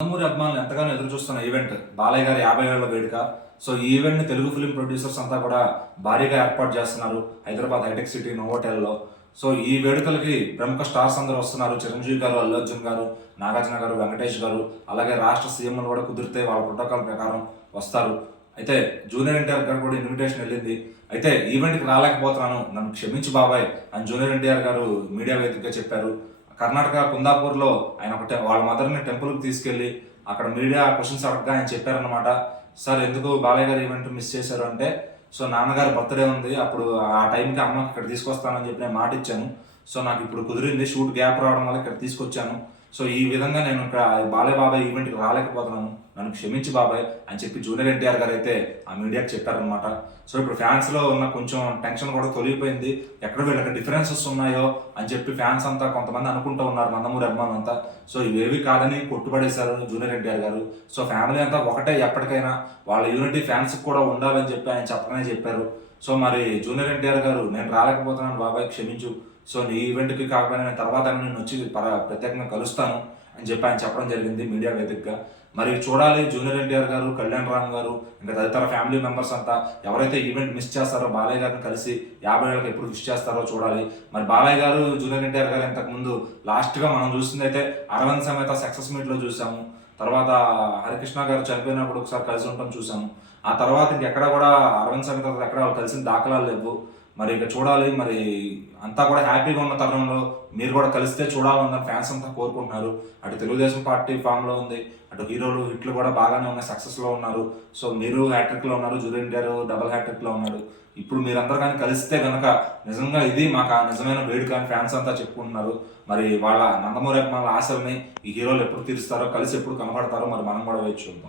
నందమూరి అభిమానులు ఎంతగానో ఎదురు చూస్తున్న ఈవెంట్ బాలయ్య గారి 50 ఏళ్ల వేడుక. సో ఈ ఈవెంట్ ని తెలుగు ఫిలిం ప్రొడ్యూసర్స్ అంతా కూడా భారీగా ఏర్పాటు చేస్తున్నారు హైదరాబాద్ హైటెక్ సిటీ నోవోటెల్లో. సో ఈ వేడుకలకి ప్రముఖ స్టార్స్ అందరూ వస్తున్నారు. చిరంజీవి గారు, అల్లు అర్జున్ గారు, నాగార్జున గారు, వెంకటేష్ గారు, అలాగే రాష్ట్ర సీఎంలు కూడా కుదిరితే వాళ్ళ ప్రోటోకాల్ ప్రకారం వస్తారు. అయితే జూనియర్ ఎన్టీఆర్ గారు కూడా ఇన్విటేషన్ వెళ్ళింది. అయితే ఈవెంట్కి రాలేకపోతున్నాను, నన్ను క్షమించి బాబాయ్ అని జూనియర్ ఎన్టీఆర్ గారు మీడియా వేదికగా చెప్పారు. కర్ణాటక కుందాపూర్లో ఆయన వాళ్ళ మదర్ని టెంపుల్కి తీసుకెళ్ళి అక్కడ మీడియా క్వశ్చన్స్ అడగగా ఆయన చెప్పారనమాట. సార్ ఎందుకు బాలయ్య గారు ఈవెంట్ మిస్ చేశారు అంటే, సో నాన్నగారు బర్త్డే ఉంది, అప్పుడు ఆ టైంకి అమ్మకి ఇక్కడ తీసుకొస్తానని చెప్పి నేను మాట ఇచ్చాను. సో నాకు ఇప్పుడు కుదిరింది, షూట్ గ్యాప్ రావడం వల్ల ఇక్కడ తీసుకొచ్చాను. సో ఈ విధంగా నేను ఇక్కడ బాలయ్య బాబాయ్ ఈవెంట్కి రాలేకపోతున్నాను, నన్ను క్షమించి బాబాయ్ అని చెప్పి జూనియర్ ఎన్టీఆర్ గారు అయితే ఆ మీడియాకి చెప్పారనమాట. సో ఇప్పుడు ఫ్యాన్స్లో ఉన్న కొంచెం టెన్షన్ కూడా తొలగిపోయింది. ఎక్కడ వీళ్ళకి డిఫరెన్సెస్ ఉన్నాయో అని చెప్పి ఫ్యాన్స్ అంతా కొంతమంది అనుకుంటూ ఉన్నారు, నందమూరి అభిమానులు అంతా. సో ఇవేవి కాదని కొట్టుబడేశారు జూనియర్ ఎన్టీఆర్ గారు. సో ఫ్యామిలీ అంతా ఒకటే, ఎప్పటికైనా వాళ్ళ యూనిటీ ఫ్యాన్స్కి కూడా ఉండాలని చెప్పి ఆయన చెప్పకనే చెప్పారు. సో మరి జూనియర్ ఎన్టీఆర్ గారు, నేను రాలేకపోతున్నాను బాబాయ్ క్షమించు, సో నీ ఈవెంట్కి కాకపోయినా నేను తర్వాత నేను వచ్చి ప్రత్యేకంగా కలుస్తాను అని చెప్పి ఆయన చెప్పడం జరిగింది మీడియా వేదికగా. మరి చూడాలి జూనియర్ ఎన్టీఆర్ గారు, కళ్యాణ్ రామ్ గారు, ఇంకా తదితర ఫ్యామిలీ మెంబర్స్ అంతా ఎవరైతే ఈవెంట్ మిస్ చేస్తారో బాలయ్య గారిని కలిసి 50 ఏళ్ళకి ఎప్పుడు విష్ చేస్తారో చూడాలి. మరి బాలయ్య గారు, జూనియర్ ఎన్టీఆర్ గారు ఇంతకుముందు లాస్ట్గా మనం చూసింది అయితే అరవింద్ సమేత సక్సెస్ మీట్లో చూసాము. తర్వాత హరికృష్ణ గారు చనిపోయినప్పుడు ఒకసారి కలిసి ఉండటం చూసాము. ఆ తర్వాత ఇంకెక్కడ కూడా అరవింద్ సమేత ఎక్కడ వాళ్ళు కలిసిన దాఖలాలు లేవు. మరి ఇక చూడాలి, మరి అంతా కూడా హ్యాపీగా ఉన్న తరుణంలో మీరు కూడా కలిస్తే చూడాలని ఫ్యాన్స్ అంతా కోరుకుంటున్నారు. అటు తెలుగుదేశం పార్టీ ఫామ్లో ఉంది, అటు హీరోలు హిట్లు కూడా బాగానే ఉన్నాయి, సక్సెస్లో ఉన్నారు. సో మీరు హ్యాట్రిక్లో ఉన్నారు, జూనియర్ ఎన్టీఆర్ డబుల్ హ్యాట్రిక్లో ఉన్నాడు. ఇప్పుడు మీరందరూ కానీ కలిస్తే కనుక నిజంగా ఇది మాకు ఆ నిజమైన వేడుక అని ఫ్యాన్స్ అంతా చెప్పుకుంటున్నారు. మరి వాళ్ళ నందమూరి అభిమానుల ఆశల్ని ఈ హీరోలు ఎప్పుడు తీరుస్తారో, కలిసి ఎప్పుడు కనపడతారో మరి మనం కూడా వేచి చూద్దాం.